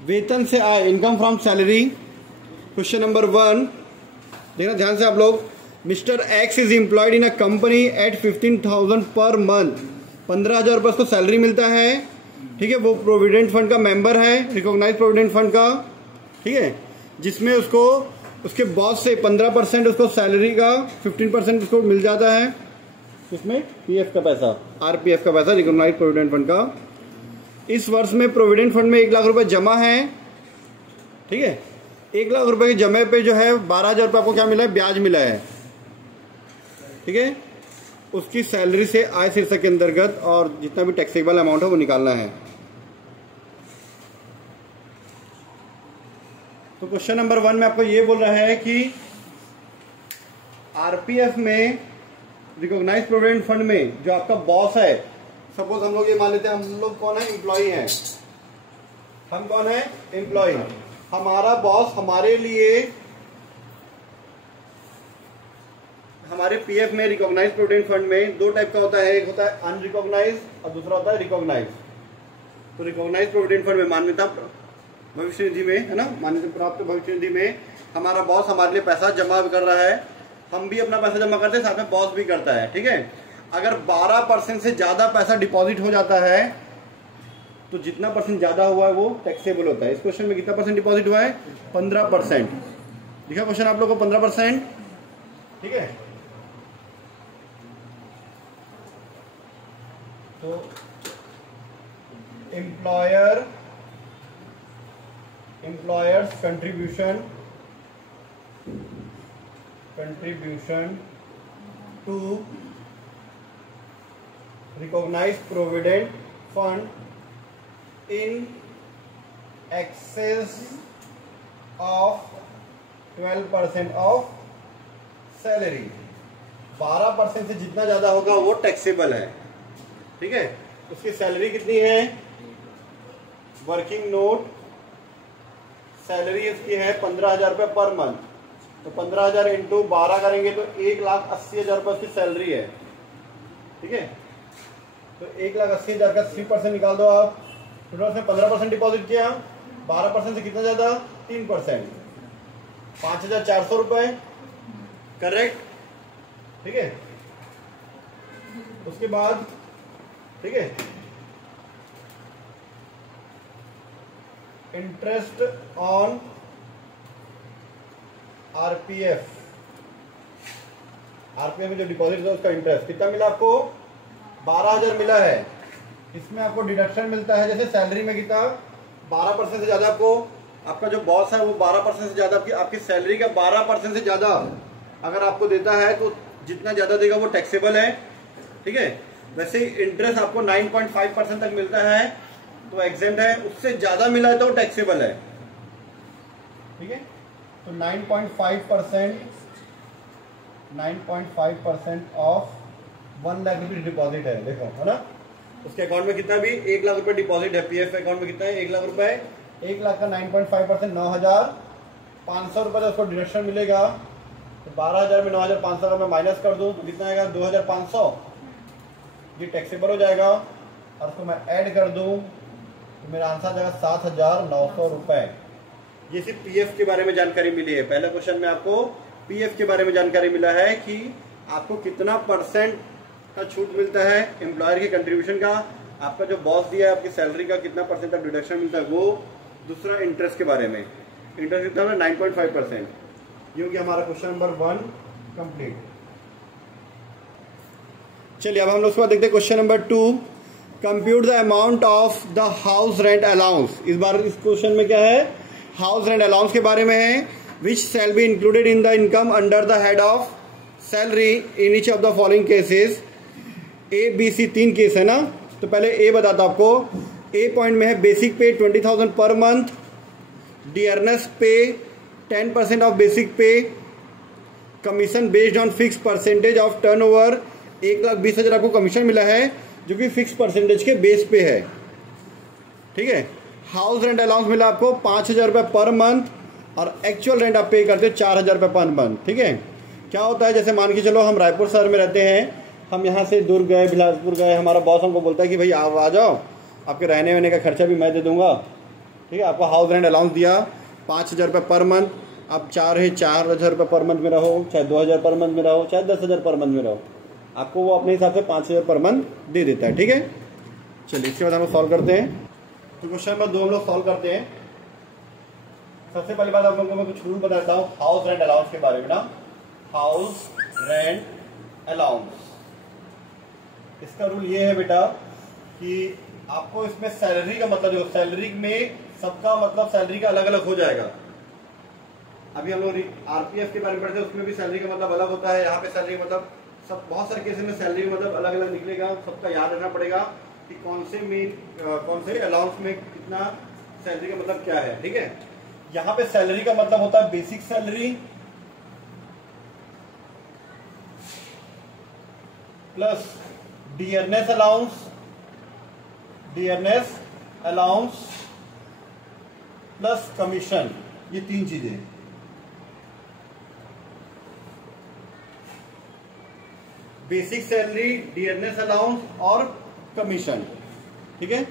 वेतन से आय, income from salary. Question number 1 देखना ध्यान से आप लोग। Mister X is employed in a company at 15,000 per month. 15,000 रुपये उसको सैलरी मिलता है, ठीक है। वो प्रोविडेंट फंड का मेंबर है, रिकॉग्नाइज प्रोविडेंट फंड का, ठीक है, जिसमें उसको उसके बॉस से 15% उसको सैलरी का 15% उसको मिल जाता है। इसमें पीएफ का पैसा, आरपीएफ का पैसा, रिकॉग्नाइज प्रोविडेंट फंड का। इस वर्ष में प्रोविडेंट फंड में 1 लाख रुपए जमा है, ठीक है। 1 लाख रुपए के जमे पे जो है 12,000 रुपये आपको क्या मिला है, ब्याज मिला है, ठीक है। उसकी सैलरी से आय शीर्षक के अंतर्गत और जितना भी टैक्सेबल अमाउंट है वो निकालना है। तो क्वेश्चन नंबर 1 में आपको ये बोल रहा है कि आरपीएफ में, रिकॉग्नाइज प्रोविडेंट फंड में जो आपका बॉस है, सपोज हम लोग ये मान लेते हैं, हम लोग कौन है, एम्प्लॉय हैं। हम कौन है, एम्प्लॉय। हमारा बॉस हमारे लिए, हमारे पीएफ में, रिकॉग्नाइज प्रोविडेंट फंड में 2 टाइप का होता है, एक होता है अनरिकॉग्नाइज और दूसरा होता है रिकॉग्नाइज। तो रिकॉग्नाइज प्रोविडेंट फंड में, मान्यता भविष्य निधि में, है ना, मान्यता प्राप्त भविष्य निधि में हमारा बॉस हमारे लिए पैसा जमा कर रहा है, हम भी अपना पैसा जमा करते हैं, साथ में बॉस भी करता है, ठीक है। अगर 12% से ज्यादा पैसा डिपॉजिट हो जाता है तो जितना परसेंट ज्यादा हुआ है वो टैक्सेबल होता है। इस क्वेश्चन में कितना परसेंट डिपॉजिट हुआ है, 15%। लिखा क्वेश्चन आप लोग को 15%, ठीक है। तो employers contribution to recognized provident fund in excess of 12% of salary। 12% से जितना ज्यादा होगा वो टैक्सेबल है, ठीक है। उसकी सैलरी कितनी है, वर्किंग नोट सैलरी इसकी है 15,000 रुपये पर मंथ। तो 15,000 इंटू 12 करेंगे तो 1,80,000 रुपये उसकी सैलरी है, ठीक है। तो 1,80,000 का 3% निकाल दो आप। टोटल उसने 15% डिपॉजिट किया, 12% से कितना ज्यादा, 3%, 5,400 रुपए, करेक्ट, ठीक है। उसके बाद, ठीक है, इंटरेस्ट ऑन आरपीएफ में जो डिपॉजिट है उसका इंटरेस्ट कितना मिला आपको, 12,000 मिला है। इसमें आपको डिडक्शन मिलता है, जैसे सैलरी में कितना, 12% से ज्यादा आपको, आपका जो बॉस है वो 12% से ज्यादा आपकी सैलरी का 12% से ज्यादा अगर आपको देता है तो जितना ज्यादा देगा वो टैक्सेबल है, ठीक है। वैसे इंटरेस्ट आपको 9.5% तक मिलता है तो एग्जेम्प्ट है, उससे ज्यादा मिला है तो टैक्सेबल है, ठीक है। तो 9.5% ऑफ 1 लाख रुपये डिपॉजिट है, देखो, है ना। उसके अकाउंट में कितना भी 1 लाख रुपए डिपॉजिट है, पीएफ अकाउंट में कितना है, 1 लाख रुपए। 1 लाख का 9.5% 9,500 रुपए उसको डिडक्शन मिलेगा। तो 12,000 में 9,500 का मैं माइनस कर दूं तो कितना आएगा, 2,500, ये टैक्सेबल हो जाएगा। और उसको मैं ऐड कर दूं तो मेरा आंसर आ जाएगा 7,900 रुपए। ये सिर्फ पीएफ के बारे में जानकारी मिली है। पहले क्वेश्चन में आपको पीएफ के बारे में जानकारी मिला है कि आपको कितना परसेंट का छूट मिलता है एम्प्लॉयर के कंट्रीब्यूशन का, आपका जो बॉस दिया है आपकी सैलरी का कितना परसेंट तक डिडक्शन मिलता है वो। दूसरा इंटरेस्ट के बारे में, इंटरेस्ट कितना है, 9.5%। ये हो गया हमारा क्वेश्चन नंबर 1 कंप्लीट। चलिए अब हम लोग उसके बाद देखते हैं question number 2, compute the amount of the house rent allowance. इस बार इस क्वेश्चन में क्या है, हाउस रेंट अलाउंस के बारे में है। Which shall be included in the income under the head of salary in each of the following cases. A B C 3 case है ना। तो पहले ए बताता आपको। ए पॉइंट में है बेसिक पे 20,000 पर मंथ, डियरनेस पे 10% ऑफ बेसिक पे, commission based on fix percentage of turnover 1,20,000 आपको कमीशन मिला है जो कि फिक्स परसेंटेज के बेस पे है, ठीक है। हाउस रेंट अलाउंस मिला आपको 5,000 रुपये पर मंथ और एक्चुअल रेंट आप पे करते हो 4,000 रुपये पर मंथ, ठीक है। क्या होता है, जैसे मान के चलो हम रायपुर शहर में रहते हैं, हम यहाँ से दुर्ग गए, बिलासपुर गए, हमारा बॉस हमको बोलता है कि भाई आप आ जाओ, आपके रहने वहने का खर्चा भी मैं दे दूंगा, ठीक है, आपको हाउस रेंट अलाउंस दिया 5,000 रुपये पर मंथ, आप चाह रहे 4,000 रुपये पर मंथ में रहो, चाहे 2,000 पर मंथ में रहो, चाहे 10,000 पर मंथ में रहो, आपको वो अपने हिसाब से 5,000 पर मंथ दे देता है। ठीक है, चलिए इसके बाद हम लोग सॉल्व करते हैं। तो क्वेश्चन नंबर 2 हम लोग सॉल्व करते हैं। सबसे पहली बात आप लोगों को मैं कुछ रूल बताता हूँ हाउस रेंट अलाउंस के बारे में ना। हाउस रेंट अलाउंस, इसका रूल ये है बेटा कि आपको इसमें सैलरी का मतलब, जो सैलरी में सबका मतलब सैलरी का अलग अलग हो जाएगा। अभी हम लोग आरपीएफ के बारे में पढ़ते हैं, उसमें भी सैलरी का मतलब अलग होता है। यहाँ पे सैलरी का मतलब सब बहुत सारे केसेस में सैलरी का मतलब अलग अलग निकलेगा। सबका याद रखना पड़ेगा कि कौन से अलाउंस में कितना सैलरी का मतलब क्या है। ठीक है, यहाँ पे सैलरी का मतलब होता है basic salary plus dearness allowance plus commission, ये 3 चीजें। बेसिक सैलरी, डियरनेस अलाउंस और कमीशन। ठीक है।